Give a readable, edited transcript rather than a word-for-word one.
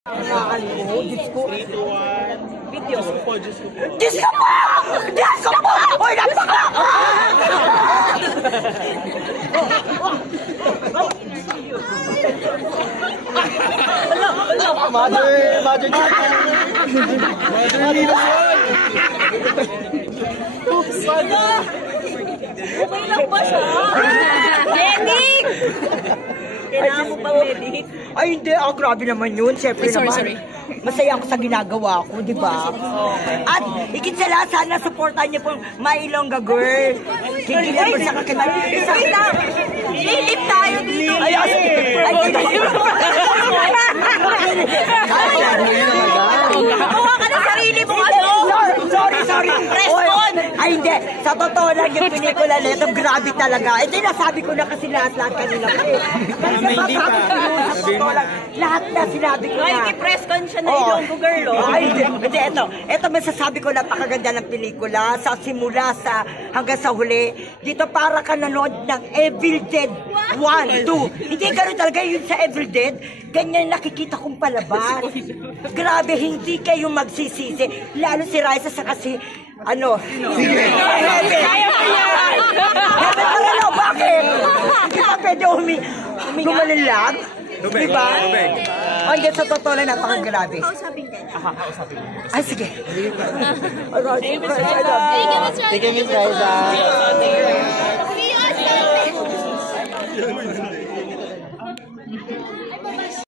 Diyos ko. 3, 2, 1. Video. Diyos ko po, Diyos ko po. Diyos ko po! Diyos ko po! Uy, napaka! Mother okay lang ba siya? Medic! Kailangan mo pang medic? Ay, hindi. Oh, grabe naman yun. Siyempre naman. Masaya ako sa ginagawa ko, di ba? At higit sa lahat, sana supportan niyo pong My Ilongga Girl. Kikilan mo sa kakimay. Wait lang! Lilip tayo dito! Ay, Kuha ka ng sarili mo, ano? Sorry. Respond! Ay, hindi. Sa totoo lang yung pelikula nito, grabe talaga. Ito yung nasabi ko na kasi lahat kanina pa eh. Kasi sa totoo lang, lahat na sinabi ko Ay, na. i-press con siya na Ilonggo Girl, oh. Ay, hindi. Ito masasabi ko, napakaganda ng pelikula. Sa simula, hanggang sa huli. Dito para ka nanood ng Evil Dead 1, 2. Hindi ganun talaga yun sa Evil Dead. Ganyan nakikita kong palabas. Grabe, hindi kayo magsisisi. Lalo si Raisa sa kasi, sige. Kaya pa yan! Bakit? Hindi pa pwede gumanin lang? Diba? Hindi, sa totoo lang, napakagrabe. Kausapin ka niya. Ay, sige. Thank you, Miss Raisa. Thank you, Miss Raisa. See you on Sunday!